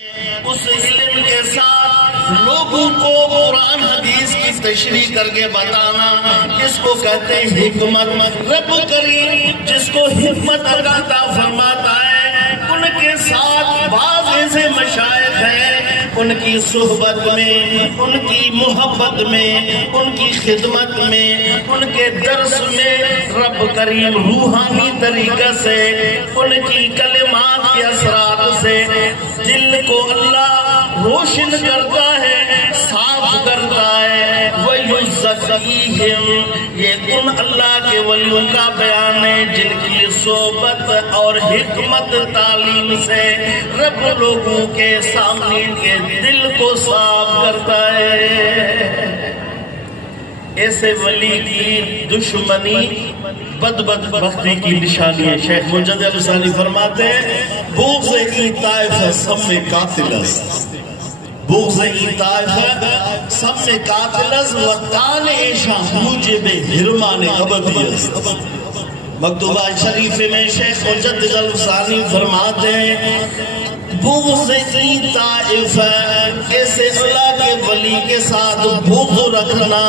اس علم کے ساتھ لوگوں کو قرآن حدیث کی تشریح کر کے بتانا، اس کو کہتے ہیں حکمت۔ رب کریم جس کو حکمت عطا فرماتا ہے، ان کے ساتھ بعض ایسے مشائخ ہیں، ان کی صحبت میں، ان کی محبت میں، ان کی خدمت میں، ان کے درس میں رب کریم روحانی طریقے سے، ان کی کلمات کے اثرات سے دل کو اللہ روشن کرتا ہے، صاف کرتا ہے۔ وَيُزَكِّيهِمْ، یہ ان اللہ کے ولیوں کا بیان ہے جن کی صحبت اور حکمت تعلیم سے رب لوگوں کے سامنے کے دل کو صاف کرتا ہے۔ ایسے ولی کی دشمنی بدبختی کی نشانی ہے۔ شیخ مجدد الثانی فرماتے ہیں بغض ای طائفہ سم قاتل است، بغض ای طائفہ سم قاتل است و طعن ایشاں موجب حرمان ابدی است۔ مکتوبہ شریف میں شیخ مجدد الثانی فرماتے ہیں بغض ای طائفہ، ایسے اللہ کے ولی کے ساتھ بغض رکھنا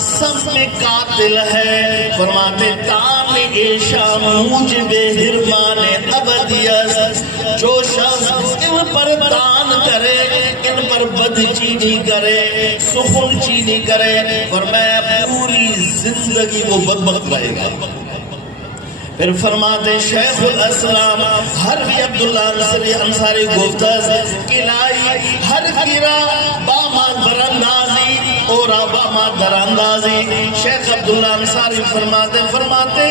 سب میں قاتل ہے۔ فرماتے طعن ایشاں موجب حرمان ابدیت، جو شخص ان پر طعن کرے، ان پر بد چینی کرے، سخن چینی کرے، فرمایا پوری زندگی وہ بدبخت رہے گا۔ پھر فرماتے شیخ الاسلام حربی عبداللہ نصری انصاری گفتز کلائی ہر گرا باما دراندازی اور باما دراندازی۔ شیخ عبداللہ انصاری فرماتے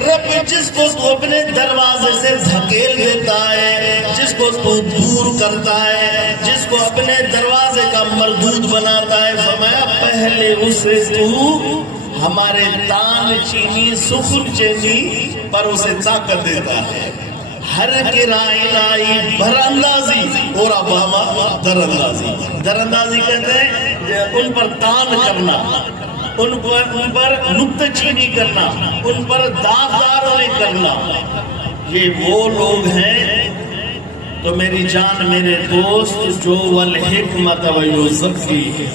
رب جس کو تو اپنے دروازے سے دھکیل دیتا ہے، جس کو تو دور کرتا ہے، جس کو اپنے دروازے کا مردود بناتا ہے، فرمایا پہلے اسے تو ہمارے تان چینی سخن چینی پر اسے طاقت دیتا ہے۔ ہر گرائی لائی براندازی اور اباما دراندازی۔ دراندازی کہتے ہیں ان پر تان کرنا، ان پر نکتہ چینی کرنا، ان پر داغدار کرنا۔ یہ وہ لوگ ہیں تو میری جان میرے دوست جو والحکمت ویزکی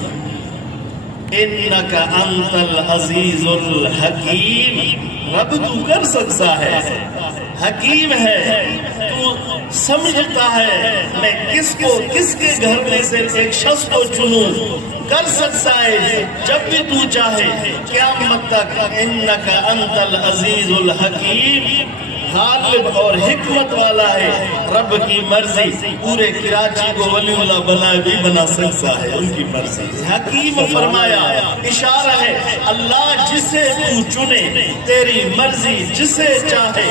انکا انت العزیز الحکیم، رب تو کر سکتا ہے، حکیم ہے، تو سمجھتا ہے میں کس کے گھر میں سے ایک شخص کو چنوں، کر سکتا ہے جب بھی تو چاہے قیامت تک۔ انکا انت العزیز الحکیم، غالب اور حکمت والا ہے، رب کی مرضی پورے کراچی کو ولی اللہ بنا سکتا ہے، ان کی مرضی۔ حکیم فرمایا اشارہ ہے اللہ جسے تو چنے، تیری مرضی جسے چاہے۔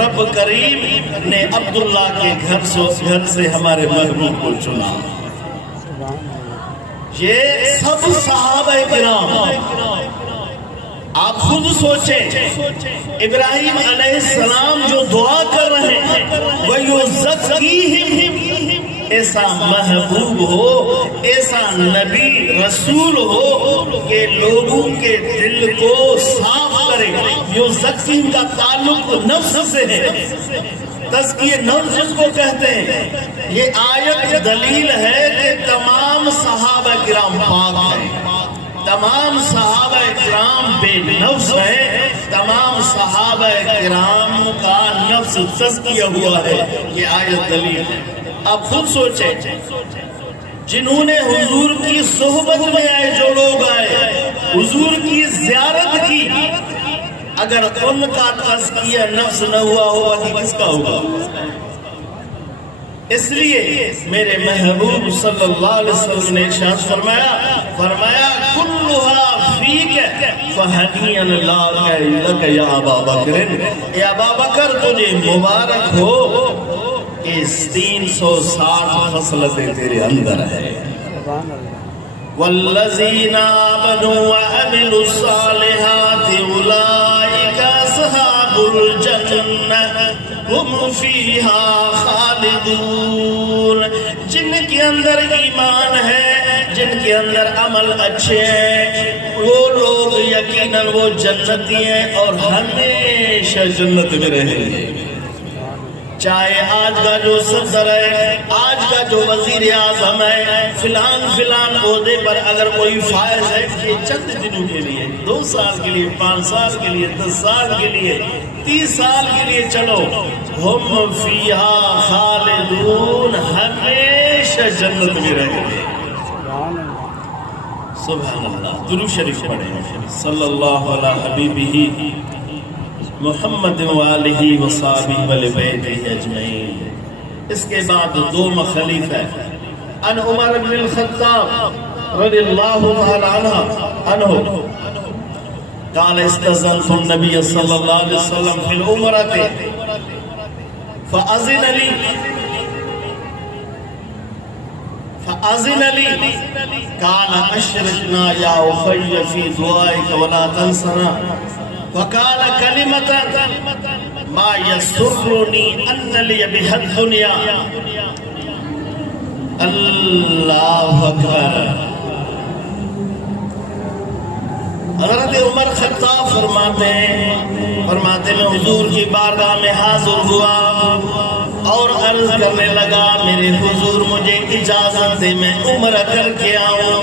رب کریم نے عبداللہ کے گھر سے ہمارے محبوب کو چنا۔ یہ سب صحابہ کرام، آپ خود سوچیں ابراہیم علیہ السلام جو دعا کر رہے ہیں وَيُزَكِّيهِمْ، ایسا محبوب ہو، ایسا نبی رسول ہو کہ لوگوں کے دل کو صاف کرے۔ یُزَكِّيهِمْ کا تعلق نفس سے ہے، تزکیہ نفس جس کو کہتے ہیں۔ یہ آیت دلیل ہے کہ تمام صحابہ کرام پاک ہیں، تمام صحابہ کرام بے نفس ہیں، تمام صحابہ کرام کا نفس تزکیہ ہوا ہے۔ یہ آیت دلیل ہے۔ آپ خود سوچیں جنہوں نے حضور کی صحبت میں آئے، جو لوگ آئے حضور کی زیارت کی، اگر ان کا تزکیہ نفس نہ ہوا ہوگا کہ کس کا ہوگا؟ اس لیے میرے محبوب صلی اللہ علیہ وسلم نے ارشاد فرمایا کلھا فیک فہنیئا لک یا ابا بکر، اے ابا بکر تجھے مبارک ہو کہ 360 خصلتیں تیرے اندر ہے۔ والذین آمنوا وعملوا الصالحات اولئک اصحاب الجنہ ہم فیہا خالدون۔ جن کے اندر ایمان ہے، جن کے اندر عمل اچھے ہیں، وہ لوگ یقیناً وہ جنتی ہیں اور ہمیشہ جنت میں رہیں گے۔ چاہے آج کا جو صدر ہے، آج کا جو وزیر اعظم ہے فلان عہدے پر اگر کوئی فائز ہے یہ چند دنوں کے لیے، 2 سال کے لیے، 5 سال کے لیے، 10 سال کے لیے، 30 سال کے لیے، چلو ہم فیہا خالدون، ہمیشہ جنت میں رہیں گے۔ سبحان اللہ۔ درود شریف پڑھیں صلی اللہ علی حبیبہ محمد وآلہ وصحبہ وبیتہ اجمعین۔ اس کے بعد 2 خلیفہ ان عمر بن الخطاب رضی اللہ تعالی عنہ قال استأذنت النبي صلى الله عليه وسلم في العمرة فأذن لي قال أشركنا يا أخي في دعائك ولا تنسنا وقال كلمة ما يسرني أن لي بها الدنيا اللہ اکبر۔ حضرت عمر خطاب فرماتے میں حضور کی بارگاہ میں حاضر ہوا اور عرض کرنے لگا میرے حضور مجھے اجازت دے میں عمرہ کر کے آؤں۔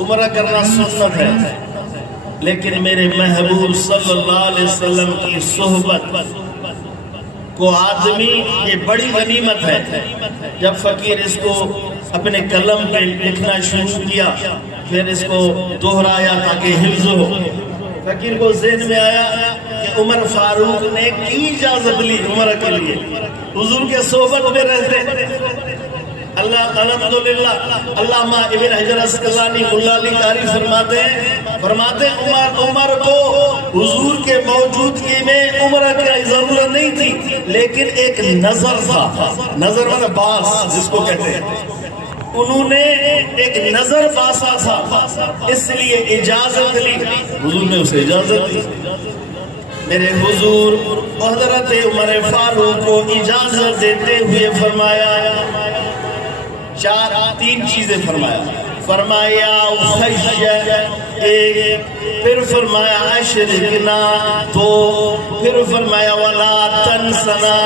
عمرہ کرنا سنت ہے لیکن میرے محبوب صلی اللہ علیہ وسلم کی صحبت کو آدمی یہ بڑی غنیمت ہے۔ جب فقیر اس کو اپنے قلم پہ لکھنا شروع کیا پھر اس کو دہرایا تاکہ حفظ ہو، فقیر کو ذہن میں آیا کہ عمر فاروق نے کی اجازت لی عمرہ کے لیے، حضور کے صحبت میں رہتے۔ اللہ الحمدللہ علامہ ابن حجر اسقلانی اللہ علی قاری فرماتے عمر کو حضور کے موجودگی میں عمرہ کی ضرورت نہیں تھی لیکن ایک نظر تھا، نظر مطلب باس جس کو کہتے ہیں، انہوں نے ایک نظر باسا تھا اس لیے اجازت لی، حضور نے اسے اجازت دی۔ میرے حضور حضرت عمر فاروق کو اجازت دیتے ہوئے فرمایا 3 چیزیں فرمایا اخی ایک، پھر فرمایا اشرکنا 2، پھر فرمایا ولا تنسنا۔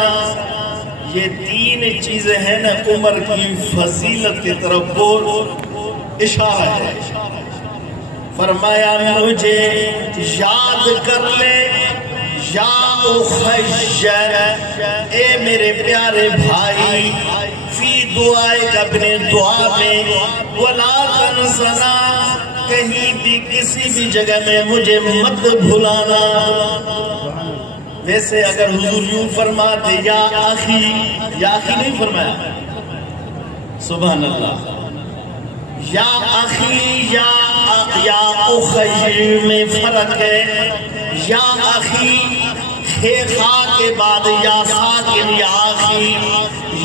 یہ 3 چیزیں ہیں نا عمر کی فضیلت کی طرف اشارہ ہے۔ فرمایا مجھے یاد کر لے یا اخی، اے میرے پیارے بھائی، فی دعائے کا اپنے دعا میں، ولا تنسنا، کہیں بھی کسی بھی جگہ میں مجھے مت بھلانا۔ ویسے اگر حضور یوں فرماتے یا آخی نہیں فرمایا، سبحان اللہ، یا آخی یا اخی میں فرق ہے۔ یا آخی خا کے بعد یا ساکن یا آخی،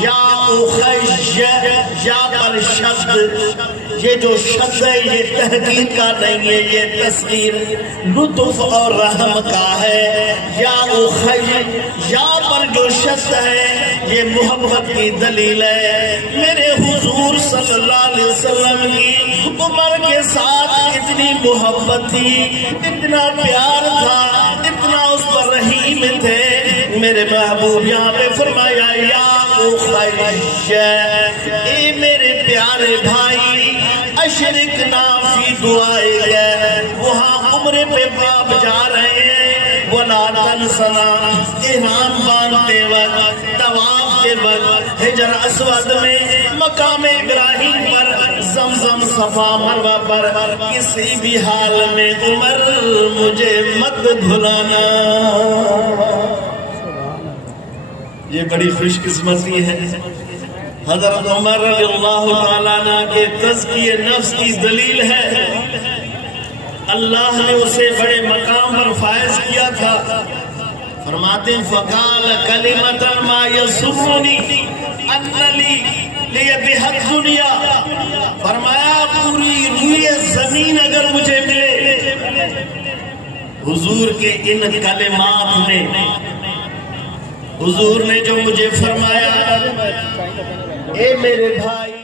یا اخی یا پر شد، یہ جو شد ہے یہ تحقیق کا نہیں ہے، یہ تصغیر لطف اور رحم کا ہے۔ یا اخی یا پر جو شد ہے یہ محبت کی دلیل ہے۔ میرے حضور صلی اللہ علیہ وسلم کی عمر کے ساتھ اتنی محبت تھی، اتنا پیار تھا، اتنا اس پر رحیم تھے۔ میرے محبوب یہاں پہ فرمایا یا اخی، اے میرے پیارے بھائی، اشرکنا فی دعائک، وہاں عمرے پہ باپ جا رہے ہیں، ولا تنسنا، احرام باندھتے وقت، طواف کے وقت، حجر اسود میں، مقام ابراہیم پر، زمزم صفا مروہ پر، کسی بھی حال میں عمر مجھے مت بھلانا۔ یہ بڑی خوش قسمتی ہے۔ حضرت عمر رضی اللہ تعالیٰ عنہ کے تزکیہ نفس کی دلیل ہے، اللہ نے اسے بڑے مقام پر فائز کیا تھا۔ فرماتے ہیں فقال کلمۃ ما یسرنی ان لی بها الدنیا، فرمایا پوری روئے زمین اگر مجھے ملے، حضور کے ان کلمات میں حضور نے جو مجھے فرمایا، اے میرے بھائی